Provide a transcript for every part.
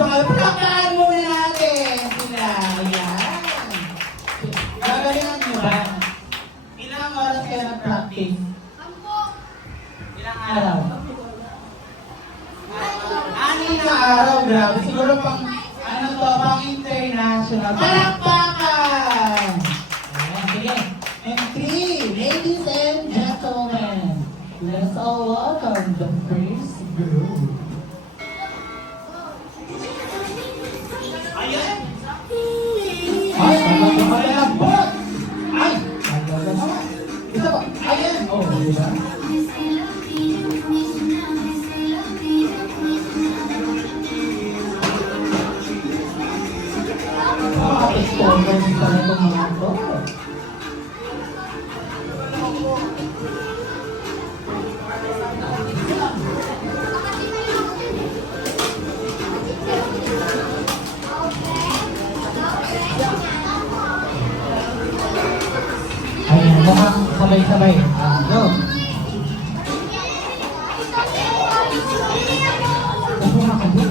Palakpakan muna natin sila. Ayan. Gagalingan nyo ba? Ilang oras kayo nag-practice? Ilang araw? 6 na araw, grabe. Siguro pang, ano to, pang international. Palakpakan! Ayan, sige. And 3, ladies and gentlemen, let's all welcome the first group. Ayan! Ay, maglalabot! Ay, maglalabot! Isa pa, ayan! Oh, diba? Exposure sa itong mga ito. Ayan, mukhang sabay-sabay. Go! Ako makabit.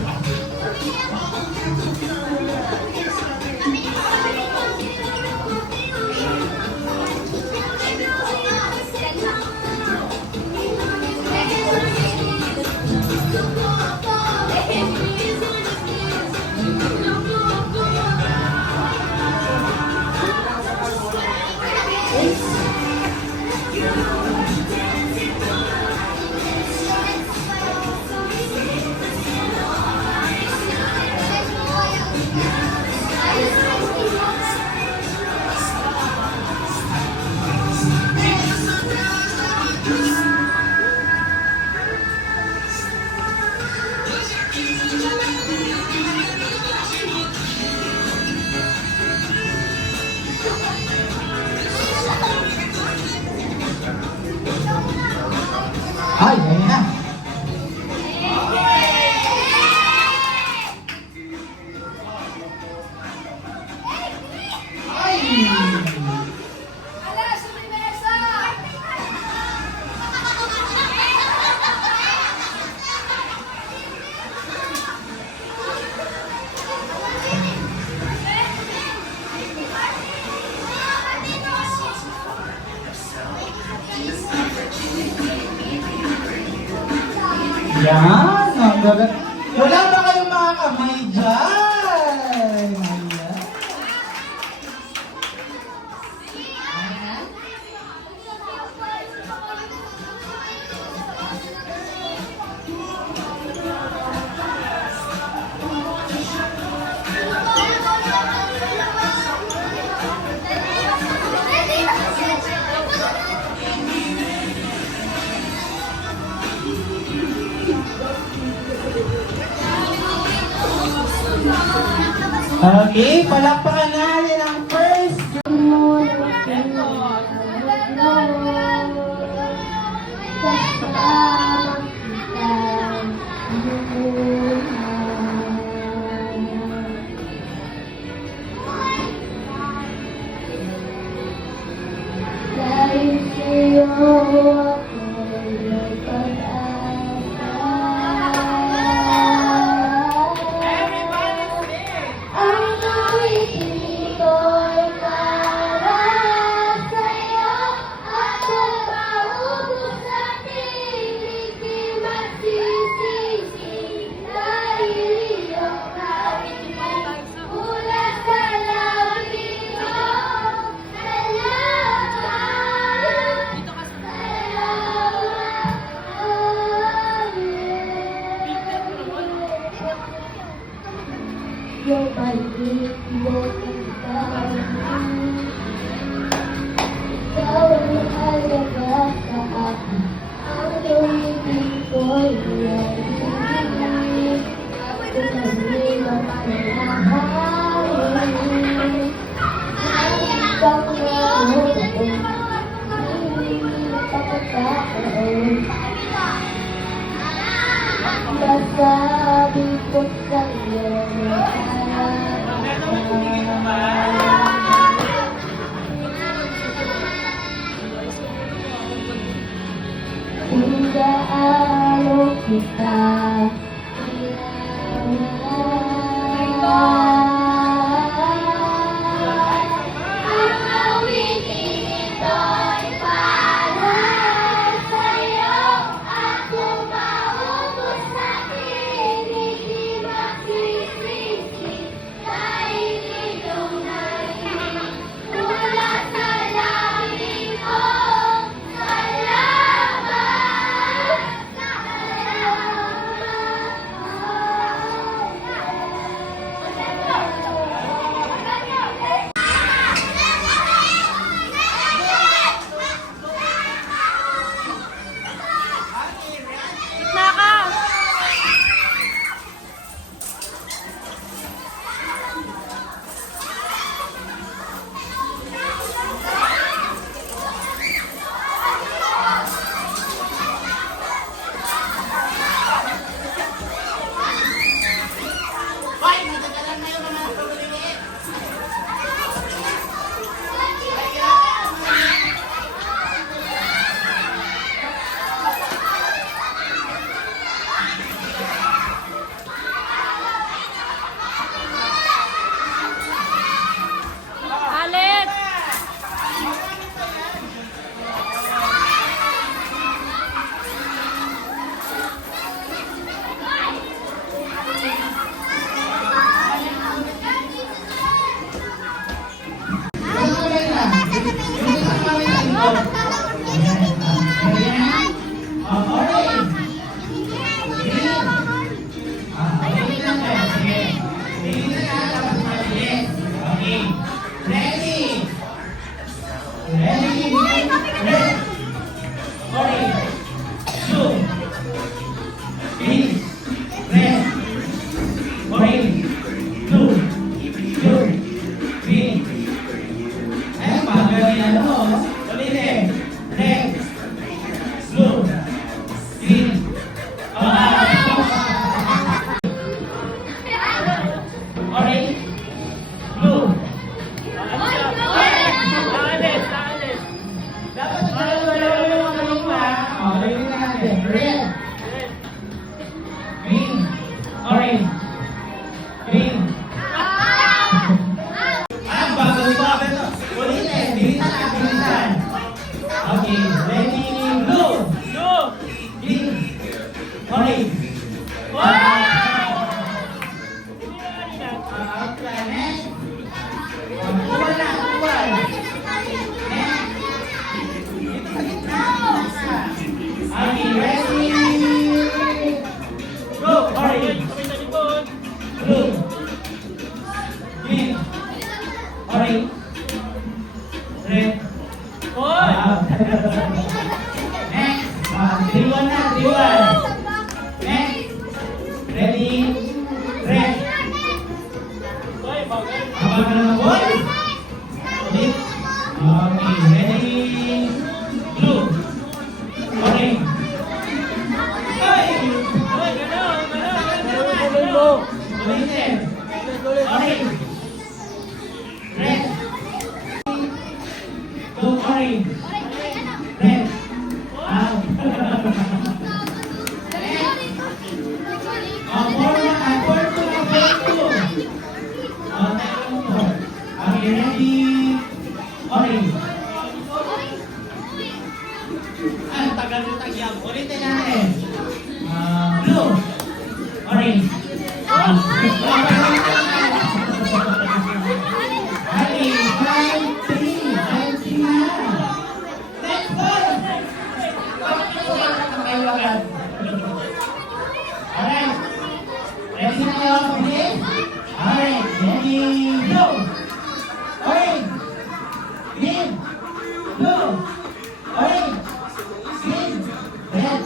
Ay, ayun na. Yan, ang gagal. Wala ba kayong mga kamay dyan? Ayan. Okay, palakpakan natin ang first Yung pag-ibig mo ikaw ang halaga sa akin. Ang tuwing ko'y nalilin. Kung kanino mananahalin. Ang isang ngayon, hindi napakataon. Nasabi ko sa'yo Hingga araw kita kailangan orange, green. Bago ito. Ulitin, bilisan. Okay, ready, blue. Green, orange. Ulitin natin. Blue, orange. Ali, 5-3 na. Next one. Alright. Ready na kayo? Okay? Alright. Ready, blue. Orange. Green. Blue. Orange. Green. Red.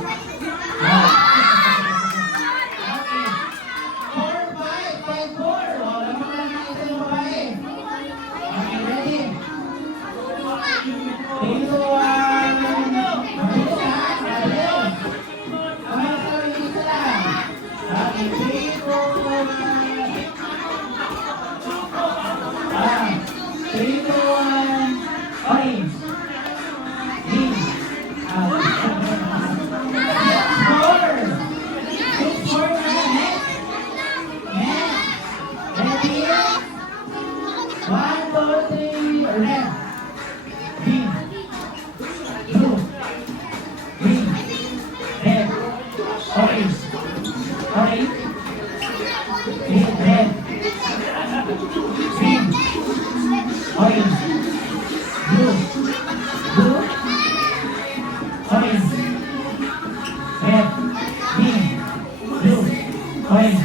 Orange.